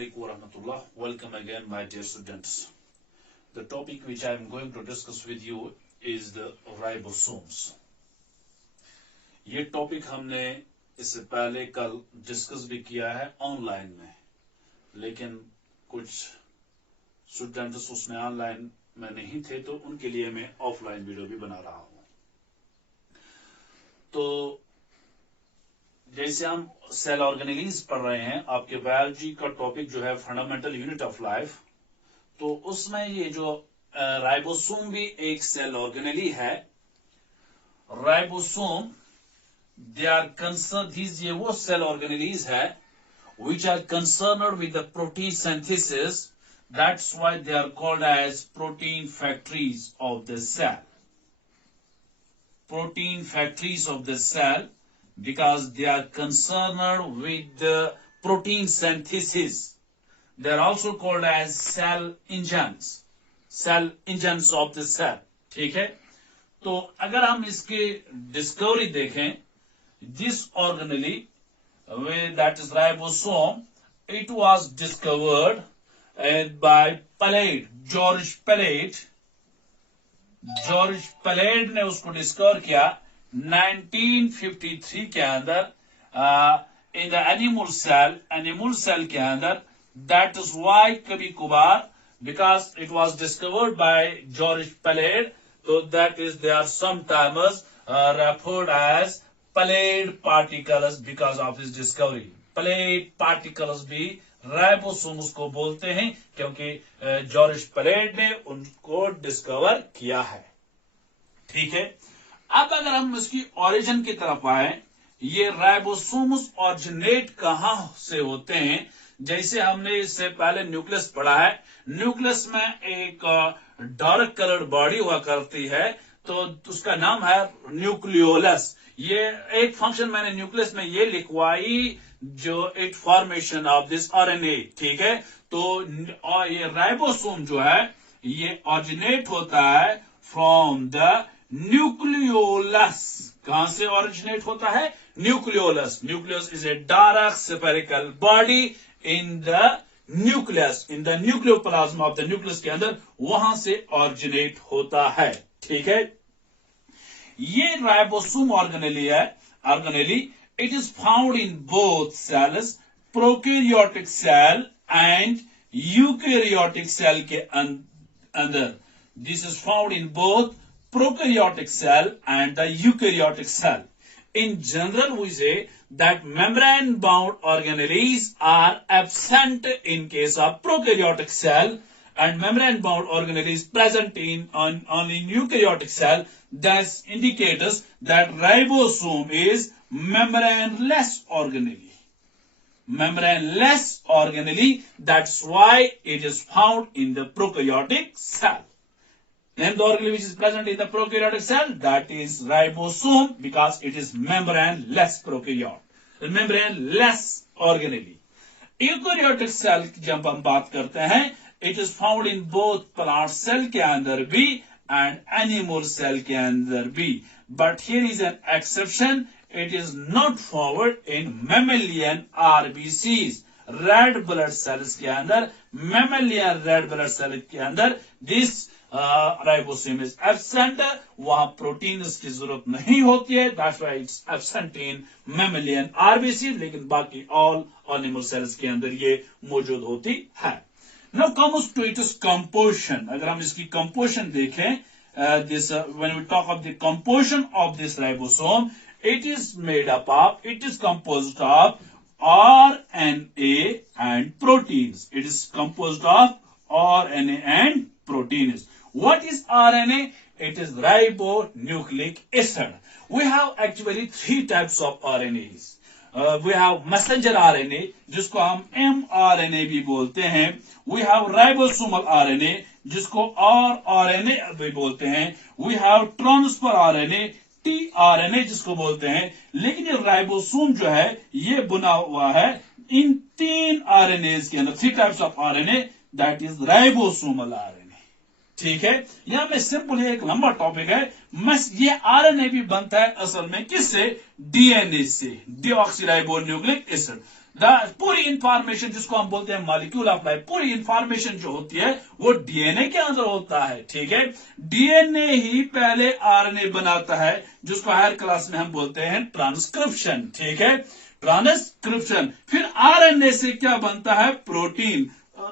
Assalamualaikum warahmatullah. Welcome again, my dear students. The topic which I am going to discuss with you is the ribosomes. ये topic हमने इससे पहले कल discuss भी किया है ऑनलाइन में, लेकिन कुछ स्टूडेंट्स उसमें ऑनलाइन में नहीं थे, तो उनके लिए मैं ऑफलाइन वीडियो भी बना रहा हूं। तो जैसे हम सेल ऑर्गेनेलीज पढ़ रहे हैं, आपके बायोलॉजी का टॉपिक जो है फंडामेंटल यूनिट ऑफ लाइफ, तो उसमें ये जो राइबोसोम भी एक सेल ऑर्गेनेली है। राइबोसोम दे आर कंसर्न, ये वो सेल ऑर्गेनेलीज है which are concerned with the protein synthesis. That's why they are called as protein factories of the cell. Protein factories of the cell, because they are concerned with the protein synthesis. They are also called as cell engines of the cell. ठीक है, तो अगर हम इसकी discovery देखें, this organelle, that is ribosome, it was discovered by Palade, George Palade ने उसको discover किया 1953 के अंदर इन द एनिमल सेल के अंदर. दैट इज वाई कभी कभार, because it was discovered by George Palade, तो that is they are sometimes referred as Palade particles because of his discovery. Palade particles भी राइबोसोम्स को बोलते हैं क्योंकि जॉर्ज पैलेड ने उनको डिस्कवर किया है. ठीक है, अब अगर हम इसकी ओरिजिन की तरफ आए, ये राइबोसोम्स ओरिजिनेट कहां से होते हैं. जैसे हमने इससे पहले न्यूक्लियस पढ़ा है, न्यूक्लियस में एक डार्क कलर्ड बॉडी हुआ करती है, तो उसका नाम है न्यूक्लियोलस. ये एक फंक्शन मैंने न्यूक्लियस में ये लिखवाई, जो it formation of this RNA. ठीक है, तो ये राइबोसोम जो है ये ऑरिजिनेट होता है फ्रॉम द न्यूक्लियोलस. कहां से ऑरिजिनेट होता है? Nucleolus. Nucleus is a dark spherical body in the nucleus, in the nucleoplasm of the nucleus के अंदर, वहां से ऑरिजिनेट होता है. ठीक है, ये ribosome organelle it is found in both cells, prokaryotic cell and eukaryotic cell के अंदर. This is found in both prokaryotic cell and the eukaryotic cell. In general, we say that membrane-bound organelles are absent in case of prokaryotic cell, and membrane-bound organelles present in only eukaryotic cell. Thus indicates that ribosome is membraneless organelle. Membraneless organelle. That's why it is found in the prokaryotic cell. And the organelle which is present in the prokaryotic cell, that is ribosome, because it is membraneless membraneless organelle. Eukaryotic cell की जब हम बात करते हैं, it is found in both plant cell के अंदर भी and animal cell के अंदर भी. But here is an exception. It is not found in mammalian RBCs, red blood cells के अंदर. mammalian red blood cell के अंदर this राइबोसोम इज एब्सेंट. वहां प्रोटीन की जरूरत नहीं होती है, that's why it's absent in mammalian RBC, लेकिन बाकी ऑल एनिमल सेल्स के अंदर ये मौजूद होती है. Now comes to its composition. अगर हम इसकी कंपोजिशन देखें, this when we talk of the composition of this ribosome, it is made up of, it is composed of RNA and proteins. It is composed of RNA and proteins. What is RNA? It is ribonucleic acid. We have actually three types of RNAs. We have messenger RNA, जिसको हम mRNA भी बोलते हैं. We have ribosomal RNA, जिसको rRNA भी बोलते हैं. We have transfer RNA, tRNA जिसको बोलते हैं. लेकिन ये राइबोसोम जो है ये बुना हुआ है इन 3 RNAs के अंदर. 3 types of RNA, that is ribosomal RNA. ठीक है, यहां पे सिंपल एक लंबा टॉपिक है. ये आरएनए भी बनता है असल में किससे? डीएनए से, डीऑक्सीराइबोन्यूक्लिक एसिड. पूरी इंफॉर्मेशन जिसको हम बोलते हैं मॉलिक्यूल ऑफ लाइफ, पूरी इंफॉर्मेशन जो होती है वो डीएनए के अंदर होता है। ठीक है, डीएनए ही पहले आरएनए बनाता है, जिसको हायर क्लास में हम बोलते हैं ट्रांसक्रिप्शन। ठीक है, ट्रांसक्रिप्शन। फिर आरएनए से क्या बनता है? प्रोटीन।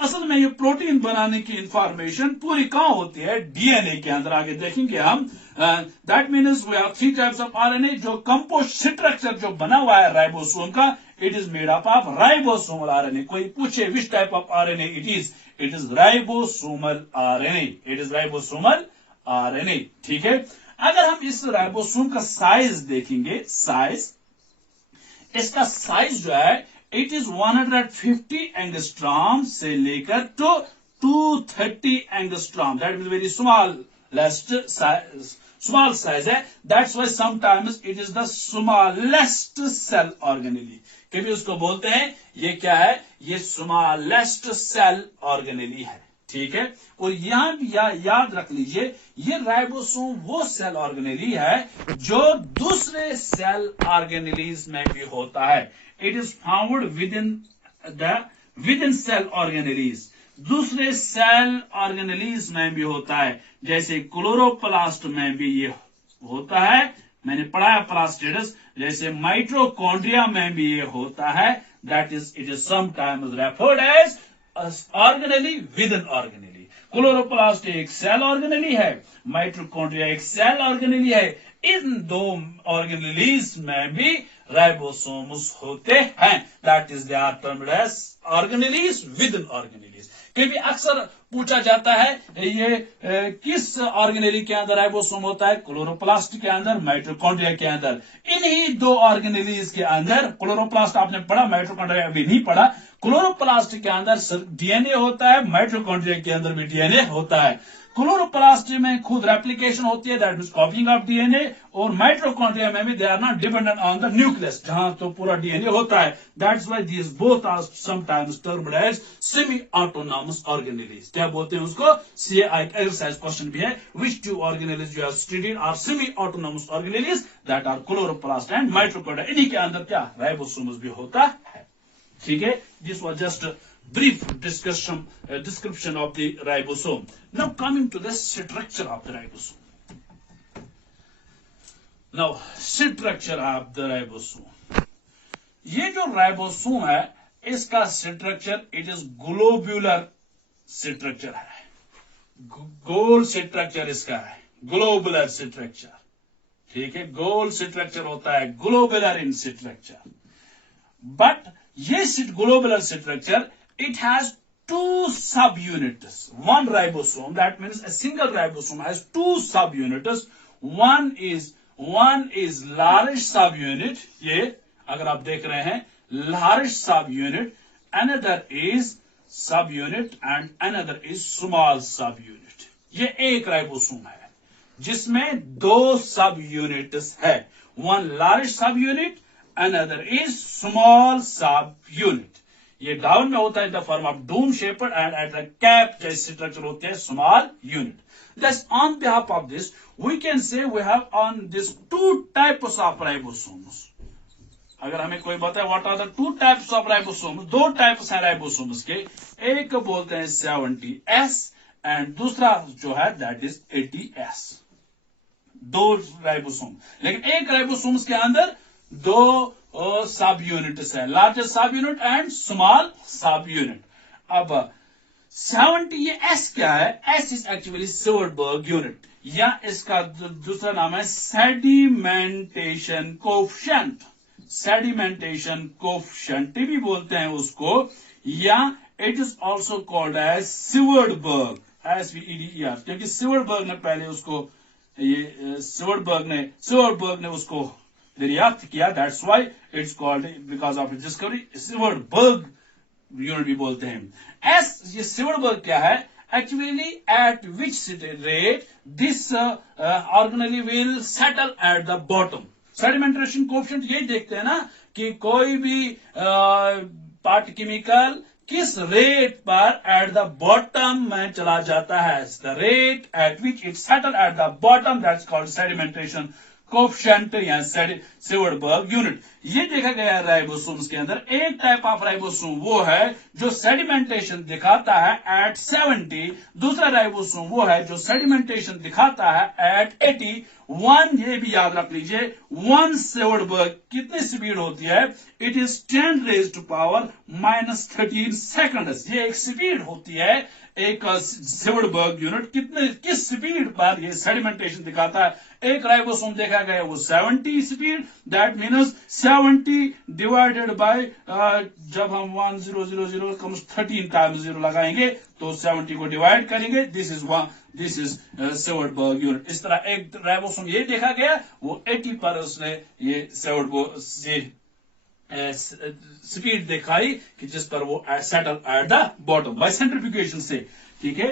असल में ये प्रोटीन बनाने की इंफॉर्मेशन पूरी कहां होती है? डीएनए के अंदर। आगे देखेंगे हम। That means we have 3 types of RNA. जो कंपोस्ट स्ट्रक्चर जो बना हुआ है राइबोसोम का, it is made up of ribosomal RNA. कोई पूछे which type of RNA it is ribosomal RNA. It is ribosomal RNA. ठीक है, अगर हम इस राइबोसोम का साइज देखेंगे, साइज, इसका साइज जो है इट इज 150 एंगस्ट्रॉम से लेकर to 230 angstrom. That mean very small size है। That's why sometimes it is the smallest cell organelle. कभी उसको बोलते हैं ये क्या है? ये स्मॉलेस्ट सेल ऑर्गेनेली है। ठीक है, और यहां भी याद रख लीजिए, ये राइबोसोम वो सेल ऑर्गेनेली है जो दूसरे सेल ऑर्गेनेलीज में भी होता है। It is found within cell organelles. दूसरे सेल ऑर्गेनेलीज में भी होता है, जैसे क्लोरोप्लास्ट में भी ये होता है। मैंने पढ़ाया प्लास्टिड्स। जैसे माइटोकॉन्ड्रिया में भी ये होता है। That is it is sometimes referred as organelle within organelle. Chloroplast एक सेल ऑर्गेनेली है, माइटोकॉन्ड्रिया एक सेल ऑर्गेनेली है। इन दो ऑर्गेनेलीज में भी राइबोसोम्स होते हैं। That is they are termed as organelles within organelles. कभी अक्सर पूछा जाता है ये किस ऑर्गेनेली के अंदर राइबोसोम होता है? क्लोरोप्लास्ट के अंदर, माइटोकॉन्ड्रिया के अंदर। इन्हीं दो ऑर्गेनेलीज के अंदर, क्लोरोप्लास्ट आपने पढ़ा, माइटोकॉन्ड्रिया अभी नहीं पढ़ा। क्लोरोप्लास्ट के अंदर सिर्फ डीएनए होता है, माइटोकॉन्ड्रिया के अंदर भी डीएनए होता है। क्लोरोप्लास्ट में खुद रेप्लिकेशन होती है, that means copying of DNA, और माइटोकॉन्ड्रिया में भी they are not dependent on the nucleus, जहां तो पूरा डीएनए होता है। That's why these both are sometimes termed as semi autonomous organelles. क्या बोलते हैं उसको? सीआई एक्सरसाइज क्वेश्चन भी है, which two organelles you have studied are semi autonomous organelles? That are chloroplast and mitochondria. इन्हीं के अंदर क्या? राइबोसोम्स भी होता है। ठीक है, this was just brief description of the ribosome. Now coming to the structure of the ribosome. Now structure of the ribosome. ये जो राइबोसोम है, इसका structure it is globular structure है। गोल स्ट्रक्चर इसका है, ग्लोबुलर स्ट्रक्चर। ठीक है, गोल स्ट्रक्चर होता है, ग्लोबुलर इन स्ट्रक्चर। बट ये globular structure, it has 2 subunits. One ribosome, that means a single ribosome has 2 subunits. One is large subunit. ये अगर आप देख रहे हैं, large subunit. Another is subunit and another is small subunit. ये एक ribosome है जिसमें 2 subunits है. One large subunit, another is small subunit. ये डाउन में होता है in the form of dome shaped and at the cap जैसे स्ट्रक्चर होते हैं small unit. Thus, on behalf of this, we can say we have on this 2 types of ribosomes. अगर हमें कोई बताए what are the 2 types of ribosomes, 2 types हैं ribosomes के. एक बोलते हैं 70S एंड दूसरा जो है दैट इज 80S. 2 राइबोसोम, लेकिन एक राइबोसोम्स के अंदर 2 सब यूनिट्स है, लार्जेस्ट सब यूनिट एंड स्मॉल सब यूनिट. अब 70 ये S क्या है? S इज एक्चुअली सिवरबर्ग यूनिट, या इसका दूसरा नाम है सेडिमेंटेशन कोफिशिएंट. सेडिमेंटेशन कोफिशिएंट भी बोलते हैं उसको, या it is also called as Svedberg, SVEDER, क्योंकि सिवरबर्ग ने पहले उसको सिवरबर्ग ने उसको दरियाफ्त किया. That's why it's called, because of its discovery, Svedberg unit भी बोलते हैं. ये सिवरबर्ग क्या है? Actually at which rate this organelle will settle at the bottom. Sedimentation coefficient यही देखते हैं ना कि कोई भी पार्ट केमिकल किस रेट पर एट द बॉटम में चला जाता है. The rate at which it settle at the bottom, that's called sedimentation coefficient या सिवरबर्ग यूनिट. ये देखा गया है राइबोसोम्स के अंदर एक टाइप ऑफ राइबोसोम वो है जो सेडिमेंटेशन दिखाता है एट 70, दूसरा राइबोसोम वो है जो सेडिमेंटेशन दिखाता है एट 80। ये भी याद रख लीजिए, 1 सेवडबर्ग कितनी स्पीड होती है? It is 10 raise to power -13 seconds. ये एक स्पीड होती है, एक सेवडबर्ग यूनिट किस स्पीड पर ये सेडिमेंटेशन दिखाता है। एक राइबोसोम देखा गया वो 70 speed, that means 70 divided by जब हम 1000 कम्स 13 टाइम्स 0 लगाएंगे तो 70 को डिवाइड करेंगे, दिस इज सेवडबर्ग यूनिट। इस तरह एक राइबोसोम ये देखा गया वो 80 पर उसने ये स्पीड दिखाई कि जिस पर वो settle at the bottom by centrifugation से। ठीक है,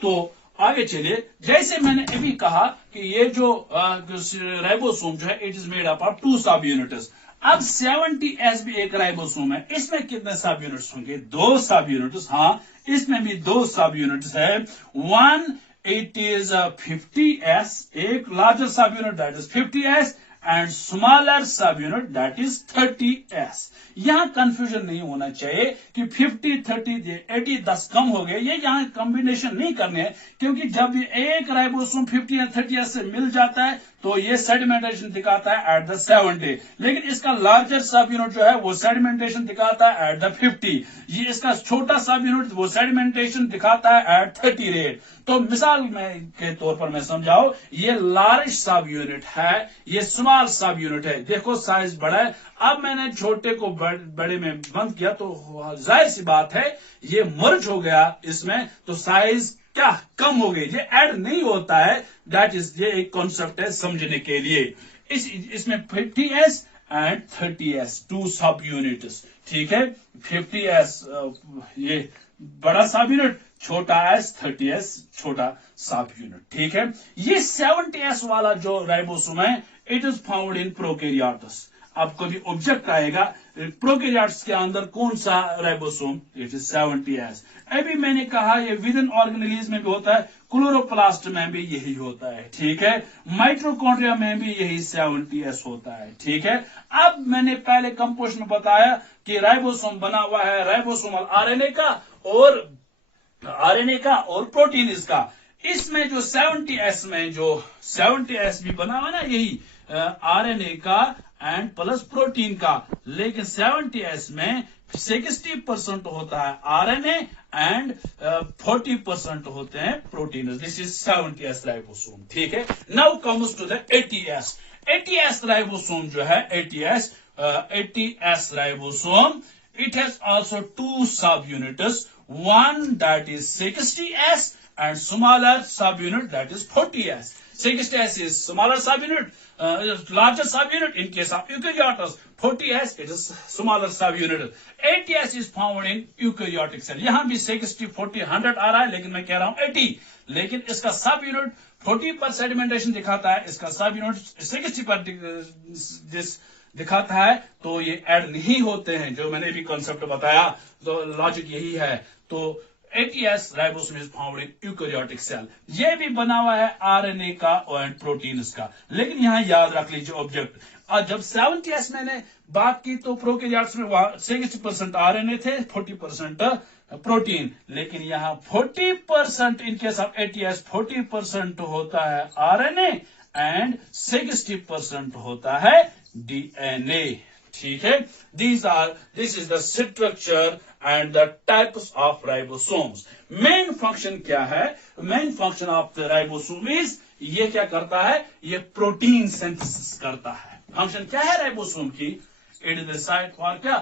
तो आगे चलिए। जैसे मैंने अभी कहा कि ये जो राइबोसोम जो है it is made up of 2 सब यूनिट्स। अब 70S भी एक राइबोसोम है, इसमें कितने सब यूनिट्स होंगे? 2 सब यूनिट्स। हाँ, इसमें भी 2 सब यूनिट्स है। वन इट इज 50S, एक लार्जर सब unit that is 50S and smaller सब यूनिट दैट इज 30S। यहां कंफ्यूजन नहीं होना चाहिए कि 50 30 80 10 कम हो गए, ये यहां कॉम्बिनेशन नहीं करने हैं, क्योंकि जब ये एक राइबोसोम 50 या 30S से मिल जाता है तो ये सेडिमेंटेशन दिखाता है एट द 70, लेकिन इसका लार्जर सब यूनिट जो है वो सेडिमेंटेशन दिखाता है एट द 50। ये इसका छोटा सब यूनिट वो सेडिमेंटेशन दिखाता है एट 30 रेट। तो मिसाल में के तौर पर मैं समझाऊं, ये लार्ज सब यूनिट है, ये स्मॉल सब यूनिट है। देखो साइज बड़ा है, अब मैंने छोटे को बड़े में बंद किया तो जाहिर सी बात है ये मर्ज हो गया इसमें, तो साइज क्या कम हो गई। ये ऐड नहीं होता है, दैट इज ये एक कॉन्सेप्ट है समझने के लिए। इसमें 50S एंड 30S 2 सब यूनिट्स। ठीक है, 50S ये बड़ा सब यूनिट, छोटा S 30S छोटा सब यूनिट। ठीक है, ये 70S वाला जो राइबोसोम है it is found in prokaryotes. अब कभी ऑब्जेक्ट आएगा प्रोकैरियोट्स के अंदर कौन सा राइबोसोम? It is 70S। अभी मैंने कहा ये विद इन ऑर्गेनेलिज्म में भी होता है, क्लोरोप्लास्ट में भी यही होता है। ठीक है, माइटोकॉन्ड्रिया में भी यही 70S होता है। ठीक है, अब मैंने पहले कंपोजिशन में बताया कि राइबोसोम बना हुआ है राइबोसोमल आरएनए का और प्रोटीन का। इसमें जो 70S में जो 70S भी बना हुआ ना, यही आरएनए का एंड प्लस प्रोटीन का, लेकिन 70S में 60% होता है आरएनए एंड 40% होते हैं protein. This is 70S ribosome. ठीक है, now comes to the 80S। 80S ribosome जो है 80S ribosome, it has also 2 subunits, one that is 60S and smaller subunit that is 40S. 60S is smaller subunit, larger subunit in case of eukaryotes. 40S it is smaller subunit. 80S is found in eukaryotic cell. यहां भी 60 40 100 आ रहा है, लेकिन मैं कह रहा हूं 80, लेकिन इसका सब यूनिट 40 पर सेडिमेंटेशन दिखाता है, इसका सब यूनिट 60 पर दिखाता है, तो ये ऐड नहीं होते हैं। जो मैंने भी कॉन्सेप्ट बताया तो लॉजिक यही है। तो 80S ribosome is found in eukaryotic cell. ये भी बना हुआ है आरएनए का और प्रोटीन का, लेकिन यहां याद रख लीजिए ऑब्जेक्ट। और जब 70S मैंने बात की तो प्रोकैरियोट्स में 60% आरएनए थे, 40% प्रोटीन, लेकिन यहां 40% इन केस ऑफ 80S 40% होता है आरएनए एंड 60% होता है डीएनए। ठीक है, this is the structure and the types of ribosomes. Main function क्या है? Main function of the ribosome is, ये क्या करता है? ये प्रोटीन सिंथेसिस करता है। फंक्शन क्या है राइबोसोम की? It is the site for क्या?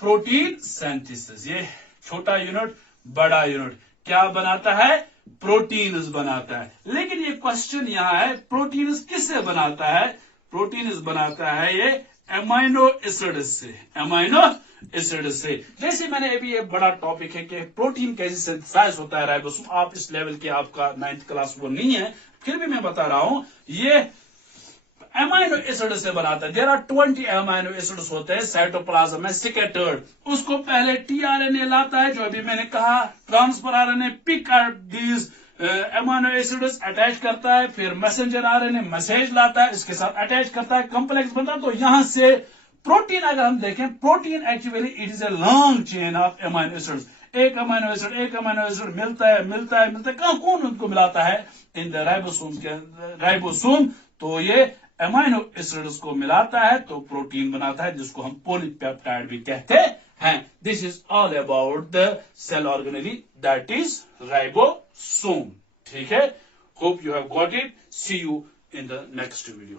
Protein synthesis. ये छोटा यूनिट बड़ा यूनिट क्या बनाता है? प्रोटीन्स बनाता है। लेकिन ये क्वेश्चन यहां है, प्रोटीन्स किससे बनाता है? प्रोटीन्स बनाता है ये एमाइनो एसिड्स से, एमाइनो एसिड्स से। जैसे मैंने अभी ये बड़ा टॉपिक है कि प्रोटीन कैसे सिंथेसाइज होता है राइबोसोम, आप इस लेवल के आपका 9th क्लास वो नहीं है, फिर भी मैं बता रहा हूं ये एमाइनो एसिड से बनाता है। देयर आर 20 एमाइनो एसिड्स होते हैं साइटोप्लाज्म में स्कैटर्ड। उसको पहले टीआरएनए लाता है, जो अभी मैंने कहा transfer RNA pick these amino acids attach करता है, फिर मैसेंजर आरएनए मैसेज लाता है, इसके साथ अटैच करता है, कॉम्प्लेक्स बनता है। तो यहां से प्रोटीन अगर हम देखें, protein actually it is a long chain of amino acids. एक अमाइनो एसिड मिलता है कौन उनको मिलाता है? इन द राइबोसोम के राइबोसोम। तो ये अमाइनो एसिड्स को मिलाता है तो प्रोटीन बनाता है, जिसको हम पॉलीपेप्टाइड भी कहते हैं। This is all about the cell organelle, that is ribosome. ठीक है, hope you have got it. See you in the next video.